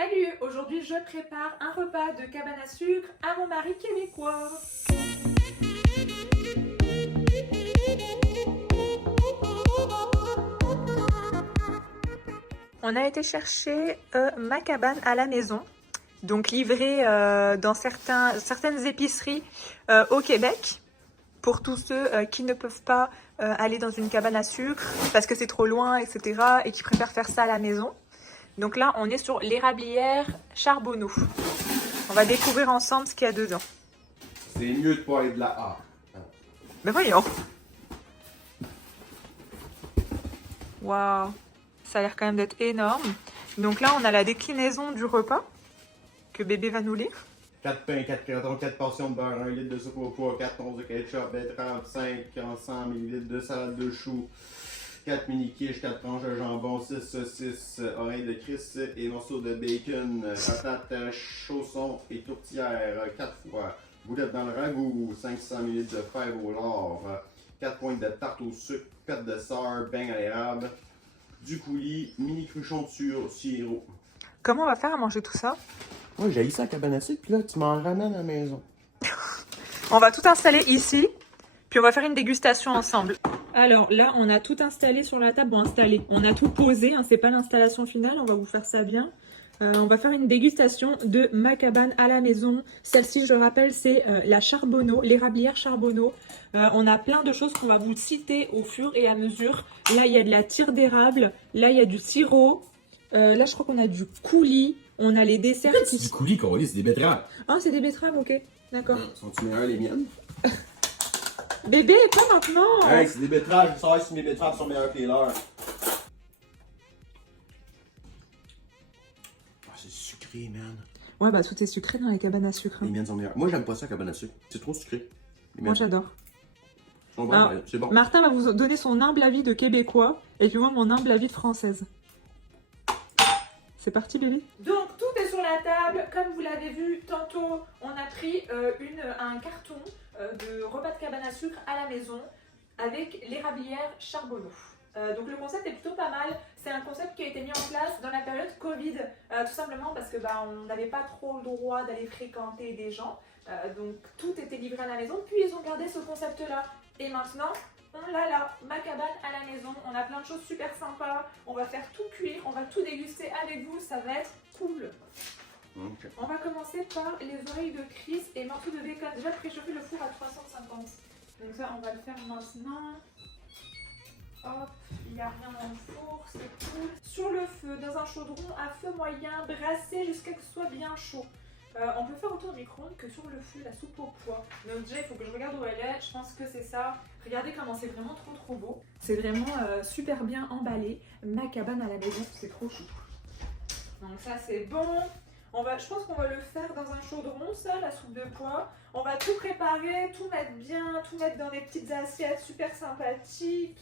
Salut! Aujourd'hui, je prépare un repas de cabane à sucre à mon mari québécois. On a été chercher ma cabane à la maison, donc livrée dans certaines épiceries au Québec, pour tous ceux qui ne peuvent pas aller dans une cabane à sucre parce que c'est trop loin, etc. et qui préfèrent faire ça à la maison. Donc là, on est sur l'érablière Charbonneau. On va découvrir ensemble ce qu'il y a dedans. C'est mieux de pas aller de la A. Mais voyons. Waouh, ça a l'air quand même d'être énorme. Donc là, on a la déclinaison du repas que bébé va nous lire. 4 pains, 4 crotons, 4 portions de beurre, 1 litre de soupe au pois, 4 onces de ketchup, betterave, 5 100 ml de salade de choux, 4 mini quiches, 4 tranches de jambon, 6 saucisses, oreilles de Christ et morceaux de bacon, patates, chaussons et tourtières, 4 fois, boulettes dans le ragoût, 500 ml de fèves au lard, 4 pointes de tarte au sucre, pâte de sœur, beignes à l'érable, du coulis, mini cruchon de sirop. Comment on va faire à manger tout ça? Moi, j'ai ça à cabane à sucre, puis là, tu m'en ramènes à la maison. On va tout installer ici, puis on va faire une dégustation ensemble. Alors là, on a tout installé sur la table. Bon, installé, on a tout posé, hein, c'est pas l'installation finale, on va vous faire ça bien. On va faire une dégustation de ma cabane à la maison. Celle-ci, je le rappelle, c'est la Charbonneau, l'érablière Charbonneau. On a plein de choses qu'on va vous citer au fur et à mesure. Là, il y a de la tire d'érable, là, il y a du sirop. Là, je crois qu'on a du coulis. On a les desserts. Pourquoi c'est du coulis qu'on lit? C'est des betteraves. Ah, c'est des betteraves, ok. D'accord. Sont-tu meilleures les miennes? Bébé, pas maintenant. Hey, c'est des betteraves. Je veux savoir si mes betteraves sont meilleures que les leurs. Ah, c'est sucré, man. Ouais, bah tout est sucré dans les cabanes à sucre. Les miennes sont meilleures. Moi, j'aime pas ça, cabane à sucre. C'est trop sucré. Moi, j'adore. C'est bon. Martin va vous donner son humble avis de Québécois et puis moi, mon humble avis de Française. C'est parti, bébé. Donc, tout est sur la table. Comme vous l'avez vu tantôt, on a pris un carton de repas de cabane à sucre à la maison avec l'érablière Charbonneau. Donc le concept est plutôt pas mal. C'est un concept qui a été mis en place dans la période Covid, tout simplement parce que on n'avait pas trop le droit d'aller fréquenter des gens. Donc tout était livré à la maison. Puis ils ont gardé ce concept-là. Et maintenant, on l'a là, ma cabane à la maison. On a plein de choses super sympas. On va faire tout cuire, on va tout déguster avec vous. Ça va être cool. Okay. On va commencer par les oreilles de Chris et morceaux de bacon. Déjà préchauffer le four à 350. Donc ça, on va le faire maintenant. Hop, il n'y a rien dans le four, c'est cool. Sur le feu, dans un chaudron à feu moyen, brasser jusqu'à ce que ce soit bien chaud. On peut faire autant au micro-ondes que sur le feu, la soupe au pois. Donc déjà, il faut que je regarde où elle est. Je pense que c'est ça. Regardez comment c'est vraiment trop beau. C'est vraiment super bien emballé. Ma cabane à la maison, c'est trop chou. Donc ça, c'est bon. Je pense qu'on va le faire dans un chaudron, ça, la soupe de pois. On va tout préparer, tout mettre bien, tout mettre dans des petites assiettes super sympathiques.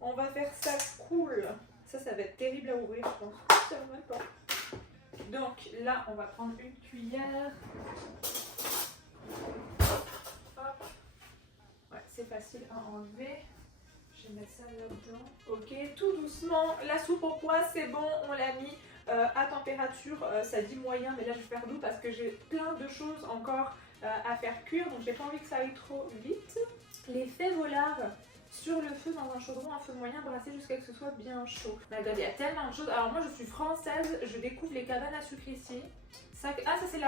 On va faire ça cool. Ça va être terrible à ouvrir, je pense. Ça va même pas. Donc là, on va prendre une cuillère. Hop. Ouais, c'est facile à enlever. Je vais mettre ça là-dedans. Ok, tout doucement. La soupe au pois, c'est bon. On l'a mis à température. Ça dit moyen, mais là, je vais faire doux parce que j'ai plein de choses encore à faire cuire. Donc, j'ai pas envie que ça aille trop vite. Les fèves au lard sur le feu dans un chaudron à feu moyen, brasser jusqu'à ce que ce soit bien chaud. Il y a tellement de choses. Alors moi je suis française, je découvre les cabanes à sucre ici. Ça c'est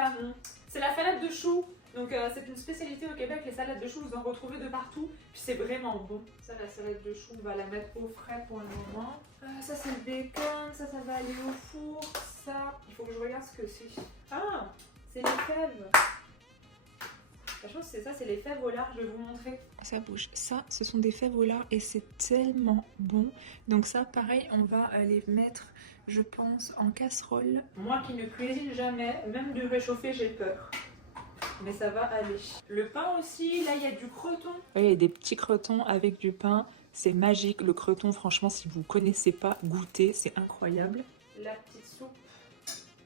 la salade de choux. Donc c'est une spécialité au Québec, les salades de choux, vous en retrouvez de partout. Puis c'est vraiment bon. Ça, la salade de choux, on va la mettre au frais pour le moment. Ça c'est le bacon, ça va aller au four. Ça, il faut que je regarde ce que c'est. Ah, c'est les fèves. La chose c'est ça, c'est les fèves au lard, je vais vous montrer. Ça bouge. Ça, ce sont des fèves au lard et c'est tellement bon. Donc ça, pareil, on va les mettre, je pense, en casserole. Moi qui ne cuisine jamais, même de réchauffer, j'ai peur. Mais ça va aller. Le pain aussi, là il y a du croton. Oui, il y a des petits crotons avec du pain. C'est magique, le croton, franchement, si vous ne connaissez pas, goûtez, c'est incroyable. La petite soupe,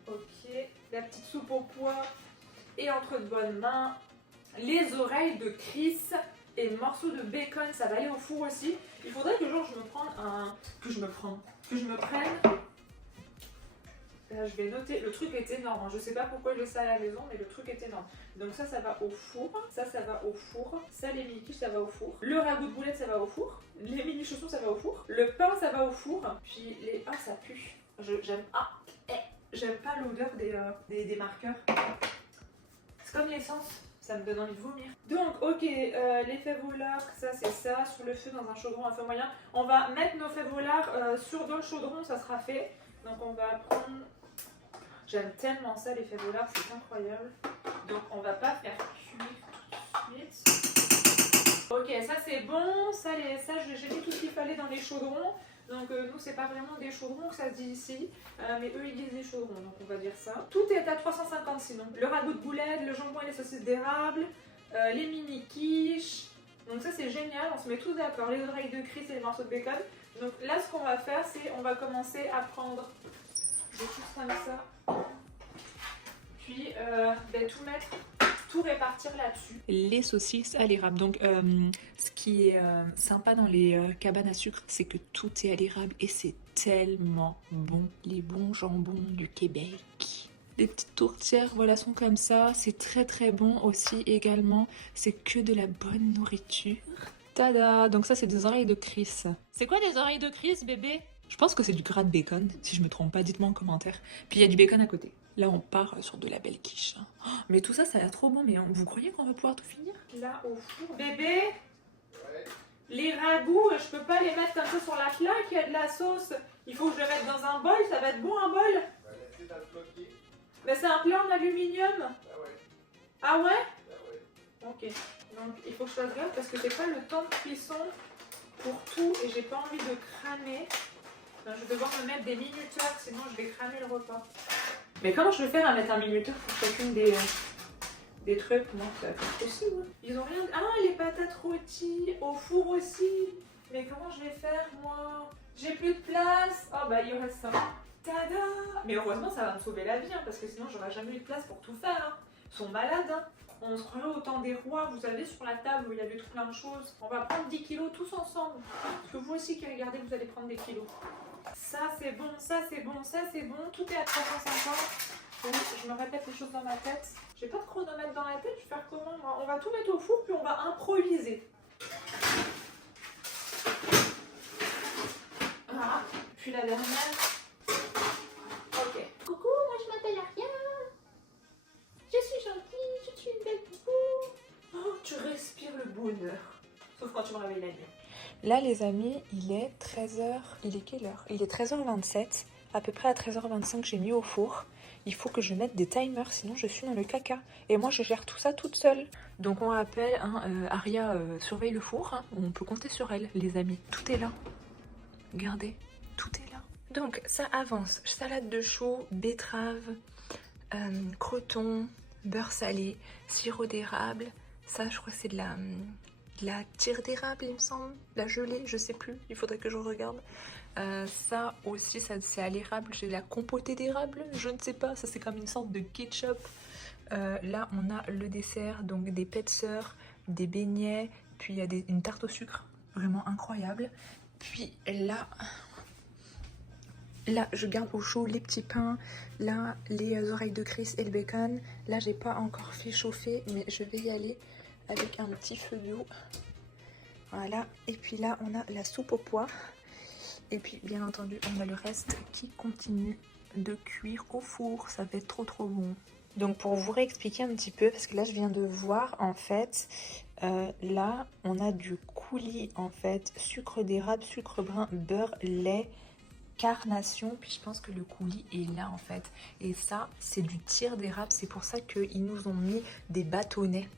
ok. La petite soupe au pois et entre de bonnes mains. Les oreilles de Chris et morceaux de bacon, ça va aller au four aussi. Il faudrait que genre je me prenne Là, je vais noter. Le truc est énorme. Je sais pas pourquoi je l'ai ça à la maison, mais le truc est énorme. Donc ça va au four. Ça va au four. Ça, les mini quiches, ça va au four. Le ragoût de boulette, ça va au four. Les mini chaussons, ça va au four. Le pain, ça va au four. Puis les... Ah, ça pue. J'aime... Ah, j'aime pas l'odeur des marqueurs. C'est comme l'essence. Ça me donne envie de vomir. Donc, ok, les fèves au lard, ça c'est ça, sur le feu dans un chaudron à feu moyen. On va mettre nos fèves au lard dans le chaudron, ça sera fait. Donc on va prendre... J'aime tellement ça, les fèves au lard, c'est incroyable. Donc on va pas faire cuire tout de suite. Ok, ça c'est bon, ça j'ai mis tout ce qu'il fallait dans les chaudrons. Donc nous c'est pas vraiment des chaudrons que ça se dit ici, mais eux ils disent des chaudrons, donc on va dire ça. Tout est à 350 sinon. Le ragoût de boulette, le jambon et les saucisses d'érable, les mini quiches. Donc ça c'est génial, on se met tous d'accord, les oreilles de Chris et les morceaux de bacon. Donc là ce qu'on va faire c'est on va commencer à prendre, je vais tout comme ça, puis tout mettre, tout répartir là-dessus. Les saucisses à l'érable. Donc ce qui est sympa dans les cabanes à sucre, c'est que tout est à l'érable et c'est tellement bon. Les bons jambons du Québec. Les petites tourtières, voilà, sont comme ça. C'est très très bon aussi également. C'est que de la bonne nourriture. Tada! Donc ça c'est des oreilles de Chris. C'est quoi des oreilles de Chris, bébé? Je pense que c'est du gras de bacon, si je me trompe pas, dites-moi en commentaire. Puis il y a du bacon à côté. Là, on part sur de la belle quiche. Oh, mais tout ça, ça a l'air trop bon. Mais vous croyez qu'on va pouvoir tout finir? Là, au four. Bébé, ouais. Les ragoûts, je peux pas les mettre comme ça sur la plaque. Il y a de la sauce. Il faut que je le mette dans un bol. Ça va être bon, un bol? Bah, laissez dans le plotier. Mais c'est un plat en aluminium. Ah ouais. Ah ouais? Ah ouais. Ok. Donc, il faut que je fasse gaffe parce que j'ai pas le temps de cuisson pour tout. Et j'ai pas envie de cramer. Donc, je vais devoir me mettre des minuteurs. Sinon, je vais cramer le repas. Mais comment je vais faire à mettre un minuteur pour chacune des trucs? Non, ça va pas possible. Ils ont rien... Ah, les patates rôties au four aussi. Mais comment je vais faire, moi? J'ai plus de place. Oh, bah, il reste ça. Tada! Mais heureusement, ça va me sauver la vie, hein, parce que sinon, j'aurais jamais eu de place pour tout faire. Hein. Ils sont malades, hein. On se croirait au temps des rois, vous savez, sur la table où il y avait tout plein de choses. On va prendre 10 kilos tous ensemble. Parce que vous aussi qui regardez, vous allez prendre des kilos. Ça c'est bon, ça c'est bon, ça c'est bon. Tout est à 350. Oui, je me répète les choses dans ma tête. J'ai pas de chronomètre dans la tête, je vais faire comment moi? On va tout mettre au four puis on va improviser. Ah, puis la dernière. Ok. Coucou, moi je m'appelle Aria. Je suis gentille, je suis une belle poupou. Oh, tu respires le bonheur. Sauf quand tu me réveilles la nuit. Là les amis, il est 13h, il est quelle heure? Il est 13h27, à peu près à 13h25 j'ai mis au four. Il faut que je mette des timers, sinon je suis dans le caca. Et moi je gère tout ça toute seule. Donc on rappelle, hein, Aria surveille le four, hein, on peut compter sur elle les amis. Tout est là, regardez, tout est là. Donc ça avance, salade de choux, betterave, croton, beurre salé, sirop d'érable. Ça je crois que c'est de la tire d'érable il me semble, la gelée, je sais plus, il faudrait que je regarde. Ça aussi, ça c'est à l'érable, j'ai la compotée d'érable, je ne sais pas, ça c'est comme une sorte de ketchup. Là on a le dessert, donc des petzers, des beignets, puis il y a une tarte au sucre, vraiment incroyable. Puis là je garde au chaud les petits pains, là les oreilles de Chris et le bacon. Là j'ai pas encore fait chauffer, mais je vais y aller avec un petit feu d'eau. Voilà, et puis là on a la soupe aux pois. Et puis bien entendu on a le reste qui continue de cuire au four. Ça va être trop trop bon. Donc pour vous réexpliquer un petit peu, parce que là je viens de voir en fait, là on a du coulis en fait, sucre d'érable, sucre brun, beurre, lait, carnation, puis je pense que le coulis est là en fait. Et ça c'est du tire d'érable, c'est pour ça qu'ils nous ont mis des bâtonnets.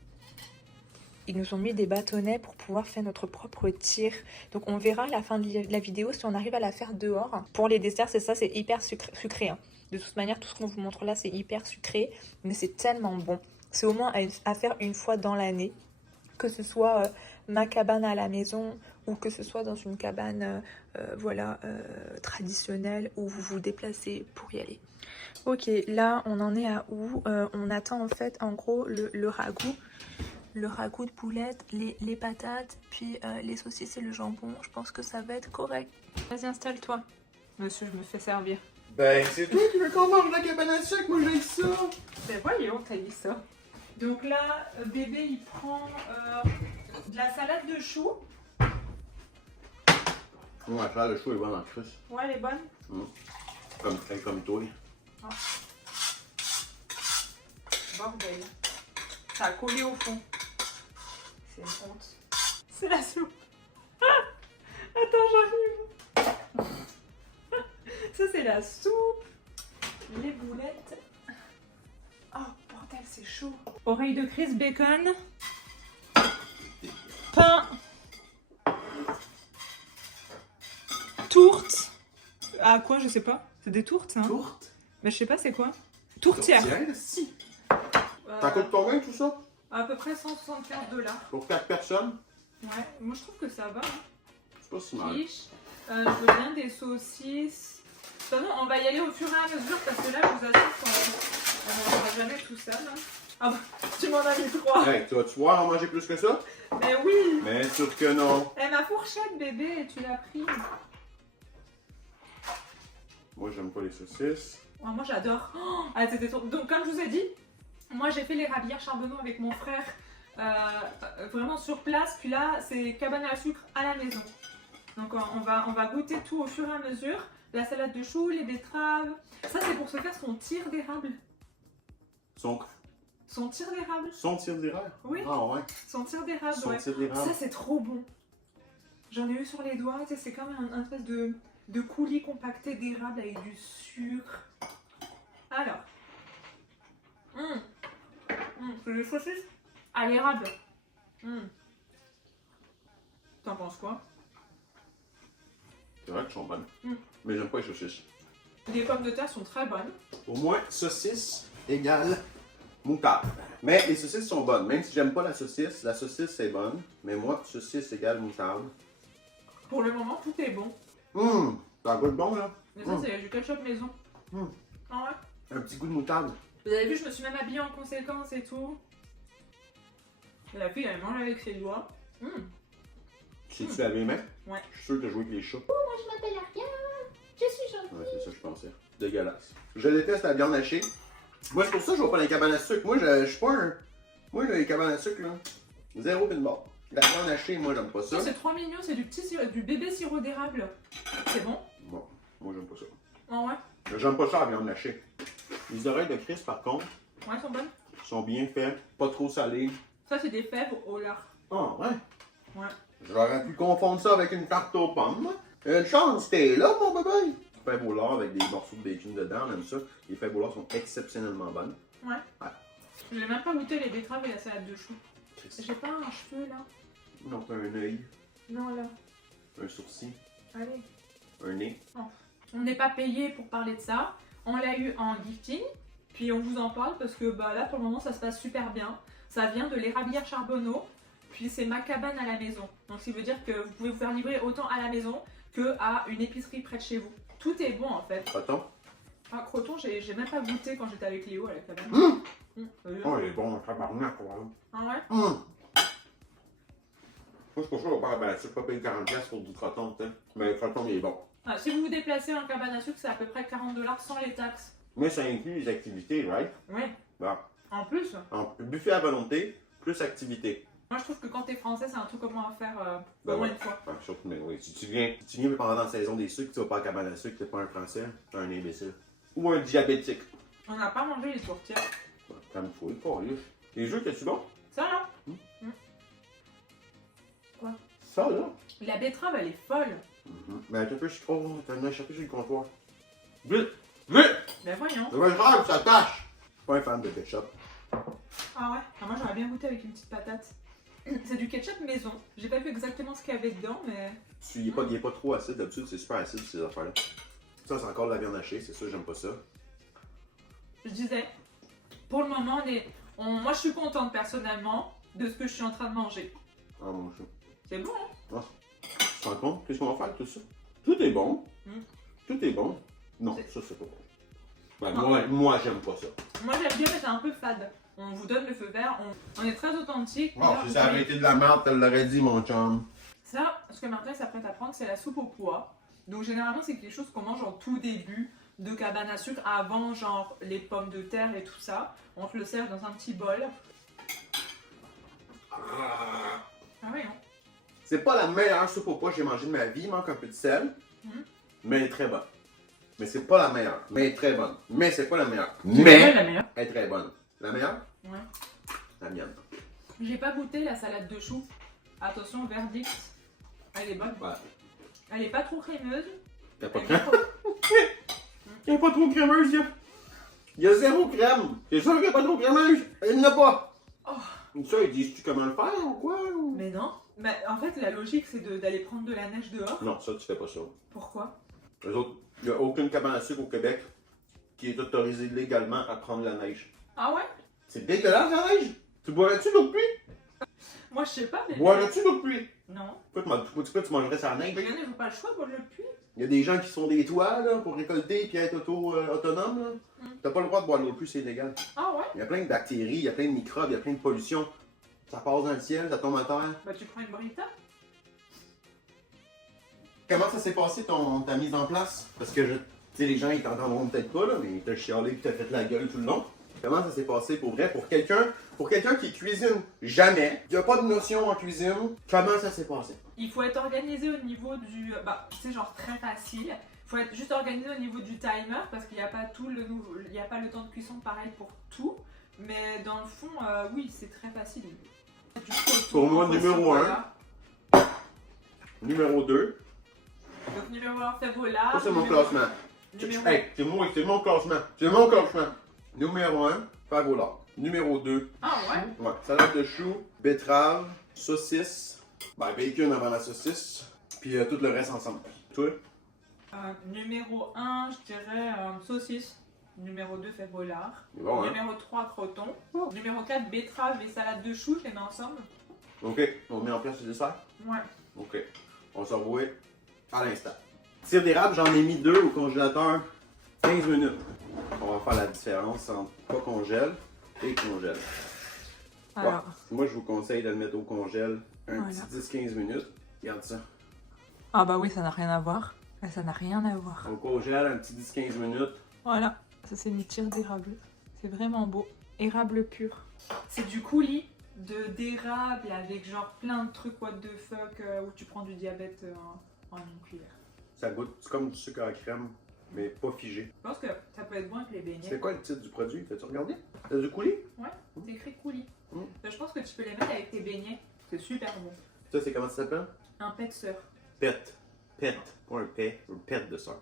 Ils nous ont mis des bâtonnets pour pouvoir faire notre propre tire. Donc on verra à la fin de la vidéo si on arrive à la faire dehors. Pour les desserts, c'est ça, c'est hyper sucré. Hein. De toute manière, tout ce qu'on vous montre là, c'est hyper sucré. Mais c'est tellement bon. C'est au moins à faire une fois dans l'année. Que ce soit ma cabane à la maison ou que ce soit dans une cabane traditionnelle où vous vous déplacez pour y aller. Ok, là on en est à où? On attend en fait en gros le ragoût. Le ragoût de boulette, les patates, puis les saucisses et le jambon. Je pense que ça va être correct. Vas-y, installe-toi. Monsieur, je me fais servir. Ben, c'est toi qui veux qu'on mange la cabane à sucre, moi j'ai ça. Ben voyons, t'as dit ça. Donc là, bébé, il prend de la salade de choux. Ouais, la salade de choux est bonne en crusse. Ouais, elle est bonne. Comme toi. Ah. Bordel. Ça a collé au fond. C'est une honte. C'est la soupe. Attends, j'arrive. Ça, c'est la soupe. Les boulettes. Oh, bordel, c'est chaud. Oreille de Chris, bacon. Pain. Tourte. Ah, quoi, je sais pas. C'est des tourtes, hein? Tourte? Mais je sais pas, c'est quoi? Tourtière. Si. Ça coûte combien tout ça? À peu près 175 $. Pour 4 personnes? Ouais, moi je trouve que ça va. Hein. C'est pas si mal. Quiche. Je veux bien des saucisses. De toute façon, on va y aller au fur et à mesure parce que là, je vous assure qu'on ne mangera jamais tout seul. Hein. Ah bah, tu m'en as mis 3. Hey, tu vas-tu voir en manger plus que ça? Mais oui! Mais sûr que non. Eh, ma fourchette, bébé, tu l'as pris. Moi, j'aime pas les saucisses. Oh, moi, j'adore. Oh, ah, c'était trop... Donc, comme je vous ai dit, moi, j'ai fait les rabières charbonneaux avec mon frère. Vraiment sur place. Puis là, c'est cabane à sucre à la maison. Donc, on va goûter tout au fur et à mesure. La salade de choux, les betteraves. Ça, c'est pour se faire son tir d'érable. Son tir d'érable. Son tir d'érable? Oui. Ah ouais. Son tir d'érable, Son ouais. tir d'érable. Ça, c'est trop bon. J'en ai eu sur les doigts. Tu sais, c'est comme un espèce de coulis compacté d'érable avec du sucre. Alors. C'est des saucisses à l'érable. T'en penses quoi? C'est vrai qu'elles sont bonnes. Mais j'aime pas les saucisses. Les pommes de terre sont très bonnes. Pour moi, saucisse égale moutarde. Mais les saucisses sont bonnes. Même si j'aime pas la saucisse c'est bonne. Mais moi, saucisse égale moutarde. Pour le moment, tout est bon. Ça goûte bon là. Mais ça, c'est du ketchup maison. Ah ouais? Un petit goût de moutarde. Vous avez vu, je me suis même habillée en conséquence et tout. Et la fille, elle mange avec ses doigts. Tu laves les mains? Ouais. Je suis sûr que tu as joué avec les chats. Moi, je m'appelle Ariane. Je suis gentille. Ouais, c'est ça que je pensais. Dégueulasse. Je déteste la viande hachée. Moi, c'est pour ça que je vois pas les cabanes à sucre. Moi, je suis pas un. Moi, les cabanes à sucre, là. Zéro pin barre. La viande hachée, moi, j'aime pas ça. C'est trop mignon, c'est du bébé sirop d'érable. C'est bon? Bon, moi, j'aime pas ça. Ah ouais? J'aime pas ça, la viande hachée. Les oreilles de Chris, par contre, Ouais, elles sont bonnes. sont bien faites. Pas trop salées. Ça, c'est des fèves au lard. Ah, ouais. Ouais. J'aurais pu confondre ça avec une tarte aux pommes. Une chance, t'es là, mon bébé! Fèves au lard avec des morceaux de bacon dedans, on aime ça. Les fèves au lard sont exceptionnellement bonnes. Ouais. Je n'ai même pas goûté les betteraves et la salade de choux. Chris. J'ai pas un cheveu là. Non, t'as un œil, Non, là. un sourcil, Allez. un nez. On n'est pas payé pour parler de ça. On l'a eu en gifting. Puis on vous en parle parce que bah, là, pour le moment, ça se passe super bien. Ça vient de l'érablière charbonneau. Puis c'est ma cabane à la maison. Donc ça veut dire que vous pouvez vous faire livrer autant à la maison qu'à une épicerie près de chez vous. Tout est bon en fait. Attends. Ah, croton, j'ai même pas goûté quand j'étais avec Léo à la cabane. Oh, il est bon, tabarnak, quoi. Ah ouais? Moi, c'est pour ça qu'on parle à sucre, pas payer 40$ pour du croton, tu sais. Mais le croton, il est bon. Ah, si vous vous déplacez en cabane à sucre, c'est à peu près 40 $ sans les taxes. Mais ça inclut les activités, right? Ouais. Bon. En plus, En buffet à volonté, plus activité. moi je trouve que quand t'es français, c'est un truc comment à faire Ben au moins ouais. une fois. Ouais, surtout, mais oui. Si tu viens pendant la saison des sucres, tu vas pas à la cabane à sucre, t'es pas un français, t'es un imbécile. Ou un diabétique. On n'a pas mangé les tourtières. Calme-toi, pas là. Les jeux, t'es-tu bon? Ça là? Quoi? Ça, là? La betterave, elle est folle. Mais attends un peu, oh, t'as échappé sur le comptoir. Vite! Vite! Ben voyons. Ça va être grave, ça tâche! Je suis pas un fan de ketchup. Ah ouais? Ah, moi j'aurais bien goûté avec une petite patate. C'est du ketchup maison. J'ai pas vu exactement ce qu'il y avait dedans, mais. Il est pas trop acide, d'habitude, c'est super acide ces affaires-là. Ça, c'est encore de la viande hachée, c'est ça, j'aime pas ça. Je disais, pour le moment, moi je suis contente personnellement de ce que je suis en train de manger. Ah, mon chou. C'est bon, hein? Tu te rends compte? Qu'est-ce qu'on va faire avec tout ça? Tout est bon. Tout est bon. Non, ça, c'est pas bon. Ben, moi, j'aime pas ça. Moi j'aime bien, mais c'est un peu fade. On vous donne le feu vert, on est très authentique. Bon, si ça avait été de la merde, tu l'aurais dit, mon chum. Ça, ce que Martin s'apprête à prendre, c'est la soupe au pois. Donc généralement, c'est quelque chose qu'on mange en tout début de cabane à sucre avant genre les pommes de terre et tout ça. On te le sert dans un petit bol. Ah oui, non. C'est pas la meilleure soupe au pois que j'ai mangée de ma vie, il manque un peu de sel, mais elle est très bonne. Mais c'est pas la meilleure, mais elle est très bonne. Mais c'est pas la meilleure. Mais la meilleure. elle est très bonne. La meilleure? Ouais. La mienne. J'ai pas goûté la salade de choux. Attention, verdict. Elle est bonne. Ouais. Elle est pas trop crémeuse. T'as pas Elle crème? est pas trop- Il n'y a pas trop crémeuse, il y a zéro crème. C'est sûr qu'il n'y a pas trop crémeuse. Il n'y en a pas. Oh. Ça, ils disent-tu comment le faire ou quoi? Ou... Mais non. Mais en fait, la logique, c'est d'aller prendre de la neige dehors. Non, ça, tu fais pas ça. Pourquoi? Les autres, il n'y a aucune cabane à sucre au Québec qui est autorisée légalement à prendre la neige. Ah ouais? C'est dégueulasse, la neige. Tu boirais-tu l'eau de pluie? Moi, je sais pas, mais... Boirais-tu l'eau de pluie? Non. Pourquoi tu mangerais sa neige? Mais il y en a, ils n'ont pas le choix pour le puits. Il y a des gens qui se font des toits là, pour récolter et être autonome. T'as pas le droit de boire de l'eau de pluie, c'est illégal. Ah ouais? Il y a plein de bactéries, il y a plein de microbes, il y a plein de pollution. Ça passe dans le ciel, ça tombe à terre. Bah, tu prends une brita. Comment ça s'est passé ta mise en place? Parce que tu sais, les gens ils t'entendront peut-être pas, là, mais t'as chialé et t'as fait la gueule tout le long. Comment ça s'est passé pour vrai? Pour quelqu'un qui cuisine jamais, qui a pas de notion en cuisine, comment ça s'est passé? Il faut être organisé au niveau du... Bah, c'est genre très facile. Il faut être juste organisé au niveau du timer parce qu'il n'y a pas il y a pas le temps de cuisson pareil pour tout. Mais dans le fond, oui, c'est très facile. Pour moi, numéro 1. Numéro 2. Donc numéro 1, fais vos lards. Ça, c'est mon classement. Numéro... Hey, c'est mon classement. C'est mon classement. Numéro 1, faire vos lards. Numéro 2, Ah ouais? ouais, salade de choux, betterave, saucisse, bacon avant la saucisse, puis tout le reste ensemble. Toi? Numéro 1, je dirais saucisse. Numéro 2, fais vos lards. Bon, hein? Numéro 3, croton. Oh. Numéro 4, betterave et salade de choux, je les mets ensemble. Ok, on met en place le dessert? Ouais. Ok, on se revoit à l'instant. Sirop d'érable, j'en ai mis 2 au congélateur, 15 minutes. On va faire la différence entre pas congèle et congèle. Alors, Ouais. Moi, je vous conseille de le mettre au congèle un Voilà. petit 10-15 minutes. Regarde ça. ah bah oui, ça n'a rien à voir. Ça n'a rien à voir. On congèle un petit 10-15 minutes. Voilà, ça c'est une tire d'érable. C'est vraiment beau. Érable pur. C'est du coulis d'érable avec genre plein de trucs what the fuck où tu prends du diabète en une cuillère. Ça goûte, c'est comme du sucre à crème, mais pas figé. Je pense que ça peut être bon avec les beignets. C'est quoi le titre du produit? T'as-tu regardé? C'est du coulis? C'est écrit coulis. Mm. Je pense que tu peux les mettre avec tes beignets. C'est super bon. Ça, c'est comment ça s'appelle? Un petseur. Pet. Pet. Pas un pet, un pet de ça.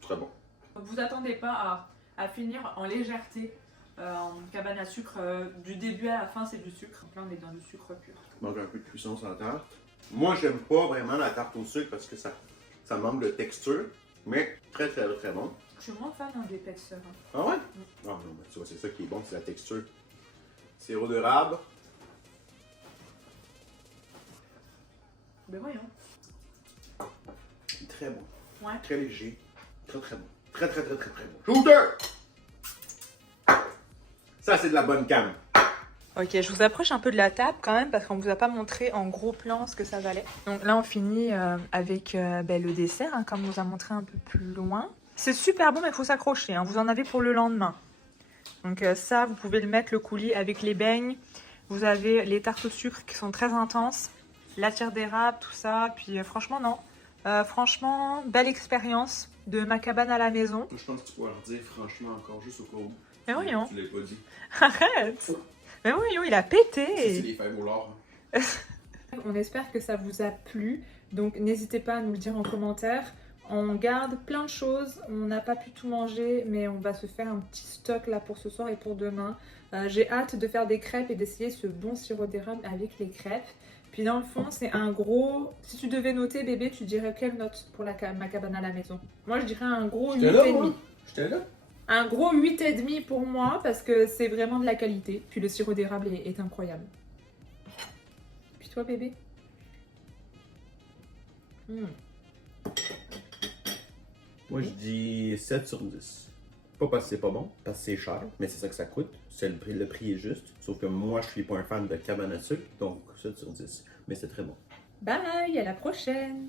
Très bon. Vous attendez pas à finir en légèreté en cabane à sucre. Du début à la fin, c'est du sucre. Donc là, on est dans du sucre pur. Il manque un peu de cuisson sur la tarte. Moi, j'aime pas vraiment la tarte au sucre parce que ça manque de texture, mais très très très bon. Je suis moins fan des petseurs. Ah ouais? Ah non, mais tu vois, c'est ça qui est bon, c'est la texture. Sirop d'érable. Ben voyons. Très bon. Ouais. Très léger. Très très bon. Très très très très très bon. Shooter! Ça, c'est de la bonne cam. Ok, je vous approche un peu de la table quand même parce qu'on vous a pas montré en gros plan ce que ça valait. Donc là, on finit avec le dessert, hein, comme on vous a montré un peu plus loin. C'est super bon, mais il faut s'accrocher. Hein. Vous en avez pour le lendemain. Donc ça, vous pouvez le mettre, le coulis, avec les beignes. Vous avez les tartes au sucre qui sont très intenses. La tire d'érable, tout ça. Puis franchement, non. Franchement, belle expérience de ma cabane à la maison. Je pense que tu pourras leur dire franchement encore juste au cas où. Mais voyons. Tu l'as pas dit. Arrête. Mais voyons, il a pété. C'est les fèves au lard. On espère que ça vous a plu. Donc n'hésitez pas à nous le dire en commentaire. On garde plein de choses. On n'a pas pu tout manger, mais on va se faire un petit stock là pour ce soir et pour demain. J'ai hâte de faire des crêpes et d'essayer ce bon sirop d'érable avec les crêpes. Puis dans le fond, c'est un gros... Si tu devais noter, bébé, tu dirais quelle note pour ma cabane à la maison? Moi, je dirais un gros 8,5. J'étais là. Un gros 8,5 pour moi parce que c'est vraiment de la qualité. Puis le sirop d'érable est incroyable. Puis toi, bébé? Moi, je dis 7 sur 10. Pas parce que c'est pas bon, parce que c'est cher, mais c'est ça que ça coûte. Le prix est juste. Sauf que moi, je suis pas un fan de cabane à sucre, donc 7 sur 10. Mais c'est très bon. Bye, à la prochaine!